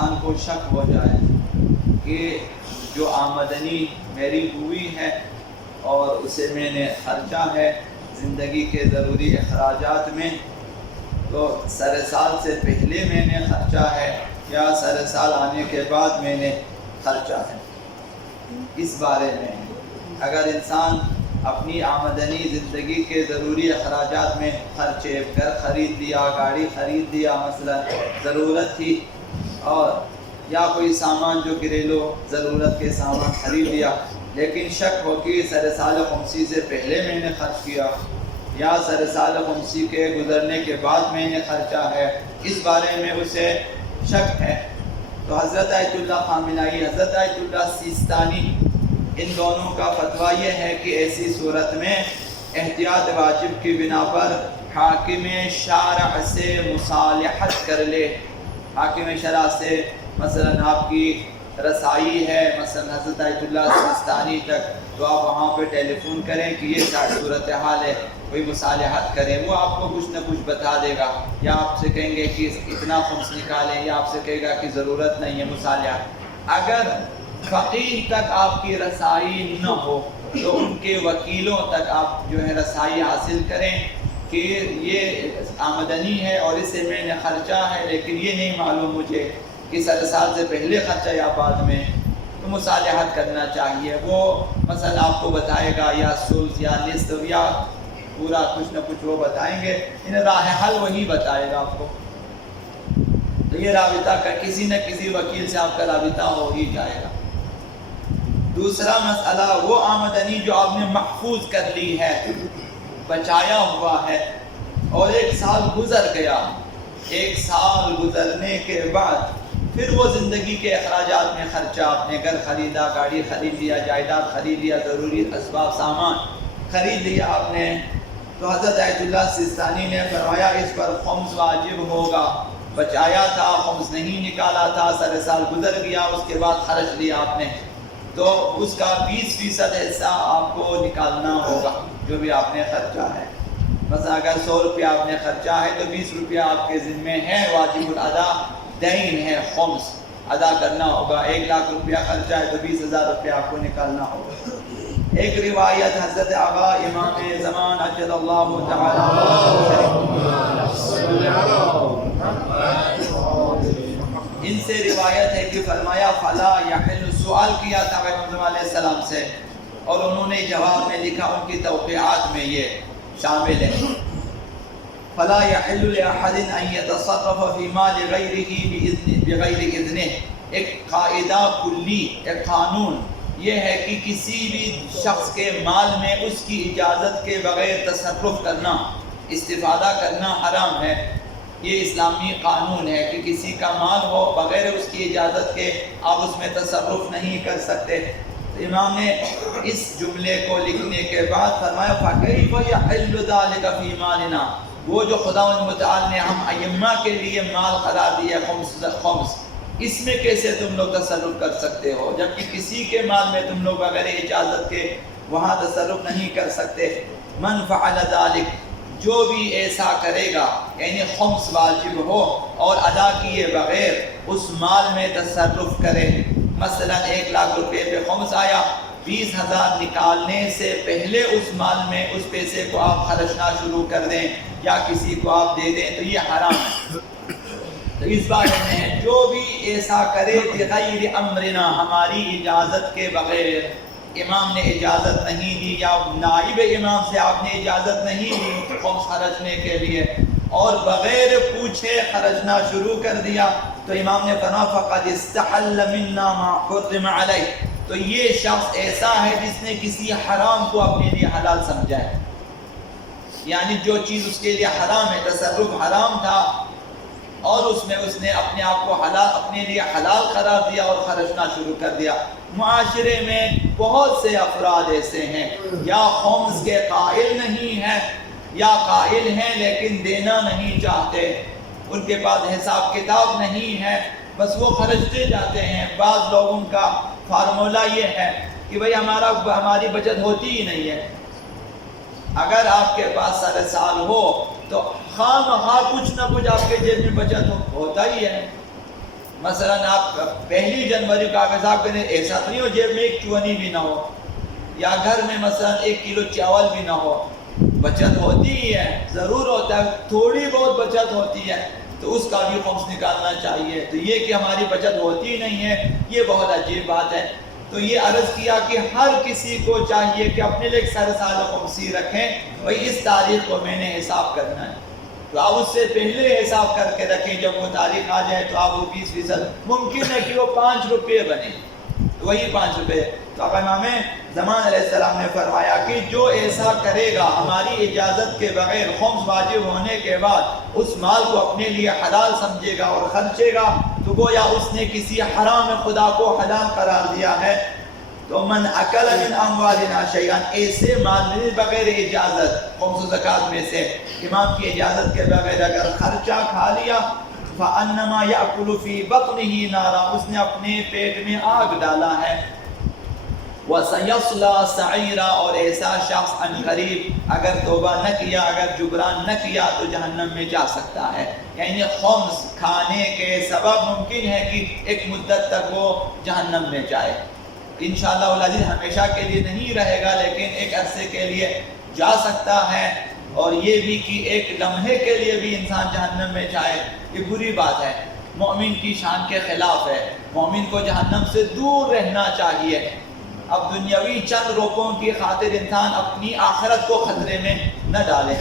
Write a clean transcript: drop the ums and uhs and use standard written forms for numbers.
انسان کو شک ہو جائے کہ جو آمدنی میری ہوئی ہے اور اسے میں نے خرچہ ہے زندگی کے ضروری اخراجات میں، تو سر سال سے پہلے میں نے خرچہ ہے یا سر سال آنے کے بعد میں نے خرچہ ہے، اس بارے میں اگر انسان اپنی آمدنی زندگی کے ضروری اخراجات میں خرچے، گھر خرید لیا، گاڑی خرید لیا، مثلا ضرورت تھی، اور یا کوئی سامان جو گھریلو ضرورت کے سامان خرید لیا، لیکن شک ہو کہ سر سال خمسی سے پہلے میں نے خرچ کیا یا سر سال خمسی کے گزرنے کے بعد میں نے خرچہ ہے، اس بارے میں اسے شک ہے، تو حضرت آیت اللہ خامنائی، حضرت آیت اللہ سیستانی، ان دونوں کا فتویٰ یہ ہے کہ ایسی صورت میں احتیاط واجب کی بنا پر حاکم شارع سے مصالحت کر لے۔ حاکم شرع سے مثلا آپ کی رسائی ہے مثلا حضرت آیت اللہ سیستانی تک، تو آپ وہاں پہ ٹیلی فون کریں کہ یہ صورتحال ہے، کوئی مصالحت کریں، وہ آپ کو کچھ نہ کچھ بتا دے گا، یا آپ سے کہیں گے کہ اتنا خمس نکالیں، یا آپ سے کہے گا کہ ضرورت نہیں ہے مصالحت۔ اگر فقیہ تک آپ کی رسائی نہ ہو تو ان کے وکیلوں تک آپ جو ہے رسائی حاصل کریں کہ یہ آمدنی ہے اور اسے میں نے خرچہ ہے، لیکن یہ نہیں معلوم مجھے کہ سر سال سے پہلے خرچہ یا بعد میں، تو مصالحت کرنا چاہیے۔ وہ مثلا آپ کو بتائے گا یا سلس یا نصف یا پورا کچھ نہ کچھ وہ بتائیں گے، انہیں راہ حل وہی بتائے گا آپ کو، تو یہ رابطہ کا کسی نہ کسی وکیل سے آپ کا رابطہ ہو ہی جائے گا۔ دوسرا مسئلہ، وہ آمدنی جو آپ نے محفوظ کر لی ہے، بچایا ہوا ہے، اور ایک سال گزر گیا، ایک سال گزرنے کے بعد پھر وہ زندگی کے اخراجات میں خرچہ، آپ نے گھر خریدا، گاڑی خرید لیا، جائیداد خرید لیا، ضروری اسباب سامان خرید لیا آپ نے، تو حضرت آیت اللہ سیستانی نے فرمایا اس پر خمس واجب ہوگا۔ بچایا تھا، خمس نہیں نکالا تھا، سر سال گزر گیا، اس کے بعد خرچ لیا آپ نے، تو اس کا 20% حصہ آپ کو نکالنا ہوگا جو بھی آپ نے خرچہ ہے۔ مثلا اگر 100 روپیہ آپ نے خرچہ ہے تو 20 روپیہ آپ کے ذمے ہے، واجب الادا دین ہے، خمس ادا کرنا ہوگا۔ 1 لاکھ روپیہ خرچہ ہے تو 20,000 روپیہ آپ کو نکالنا ہوگا۔ ایک روایت حضرت آغا امام زمان اجل اللہ تعالی ان سے روایت ہے کہ فرمایا فلا یحل، سوال کیا تھا پیغمبر علیہ السلام سے، اور انہوں نے جواب میں لکھا، ان کی توقیعات میں یہ شامل ہے، فلا یحل لأحد ان يتصرف في مال غیرہ بغیر اذنہ۔ ایک قاعدہ کلی، ایک قانون یہ ہے کہ کسی بھی شخص کے مال میں اس کی اجازت کے بغیر تصرف کرنا، استفادہ کرنا حرام ہے۔ یہ اسلامی قانون ہے کہ کسی کا مال ہو، بغیر اس کی اجازت کے آپ اس میں تصرف نہیں کر سکتے۔ تو امام نے اس جملے کو لکھنے کے بعد فرمایا فَكَيْفَ يَحِلُّ ذَلِكَ فِي مَالِنَا، وہ جو خداوند متعال نے ہم ائمہ کے لیے مال قرار دیا خمس، اس میں کیسے تم لوگ تصرف کر سکتے ہو، جبکہ کسی کے مال میں تم لوگ بغیر اجازت کے وہاں تصرف نہیں کر سکتے۔ من فعل ذلک، جو بھی ایسا کرے گا، یعنی خمس واجب ہو اور ادا کیے بغیر اس مال میں تصرف کرے، مثلا 1 لاکھ روپے پہ خمس آیا، 20,000 نکالنے سے پہلے اس مال میں اس پیسے کو آپ خرچنا شروع کر دیں یا کسی کو آپ دے دیں تو یہ حرام ہے۔ تو اس بارے میں جو بھی ایسا کرے بغیر امرنا، ہماری اجازت کے بغیر، امام نے اجازت نہیں دی یا نائب امام سے آپ نے اجازت نہیں دی خمس خرچنے کے لیے، اور بغیر پوچھے خرچنا شروع کر دیا، تو امام نے فرمایا فقد استحل منا ما حرم علیہ، تو یہ شخص ایسا ہے جس نے کسی حرام کو اپنے لیے حلال سمجھا ہے، یعنی جو چیز اس کے لیے حرام ہے، تصرف حرام تھا اور اس میں اس نے اپنے آپ کو حلال، اپنے لیے حلال قرار دیا اور خرچنا شروع کر دیا۔ معاشرے میں بہت سے افراد ایسے ہیں یا خمس کے قائل نہیں ہیں یا قائل ہیں لیکن دینا نہیں چاہتے، ان کے پاس حساب کتاب نہیں ہے، بس وہ خرچتے جاتے ہیں۔ بعض لوگوں کا فارمولہ یہ ہے کہ بھئی ہماری بچت ہوتی ہی نہیں ہے، اگر آپ کے پاس سر سال ہو تو خواہ مخواہ کچھ نہ کچھ آپ کے جیب میں بچت ہوتا ہی ہے، مثلاً آپ 1 جنوری کا حساب کریں، ایسا تو نہیں ہو جیب میں 1 چونی بھی نہ ہو، یا گھر میں مثلاً 1 کلو چاول بھی نہ ہو، بچت ہوتی ہی ہے، ضرور ہوتا ہے، تھوڑی بہت بچت ہوتی ہے، تو اس کا بھی خمس نکالنا چاہیے۔ تو یہ کہ ہماری بچت ہوتی نہیں ہے، یہ بہت عجیب بات ہے۔ تو یہ عرض کیا کہ ہر کسی کو چاہیے کہ اپنے لیے ایک سال خمسی رکھیں، بھئی اس تاریخ کو میں نے حساب کرنا ہے، تو آپ اس سے پہلے حساب کر کے رکھیں، جب وہ تاریخ آ جائے تو آپ وہ 20% ممکن ہے کہ وہ 5 روپے بنے، تو وہی 5 روپے۔ تو اب امام زمان علیہ السلام نے فرمایا کہ جو ایسا کرے گا ہماری اجازت کے بغیر، خمس واجب ہونے کے بعد اس مال کو اپنے لیے حلال سمجھے گا اور خرچے گا، تو گویا اس نے کسی حرام خدا کو حلال قرار دیا ہے۔ تو من اکل من اموالنا شیئا، ایسے مال میں بغیر اجازت، خمس و زکوٰۃ میں سے امام کی اجازت کے بغیر اگر خرچہ کھا لیا، فانما یاکل فی بطنہ نارا، اس نے اپنے پیٹ میں آگ ڈالا ہے۔ وَسَيَصْلَى سَعِيرًا، اور ایسا شخص عنقریب اگر توبہ نہ کیا، اگر جبران نہ کیا تو جہنم میں جا سکتا ہے۔ یعنی خمس کھانے کے سبب ممکن ہے کہ ایک مدت تک وہ جہنم میں جائے، انشاءاللہ العزیز ہمیشہ کے لیے نہیں رہے گا، لیکن ایک عرصے کے لیے جا سکتا ہے۔ اور یہ بھی کہ ایک لمحے کے لیے بھی انسان جہنم میں جائے، یہ بری بات ہے، مومن کی شان کے خلاف ہے۔ مومن کو جہنم سے دور رہنا چاہیے۔ اب دنیاوی چند روپوں کی خاطر انسان اپنی آخرت کو خطرے میں نہ ڈالے۔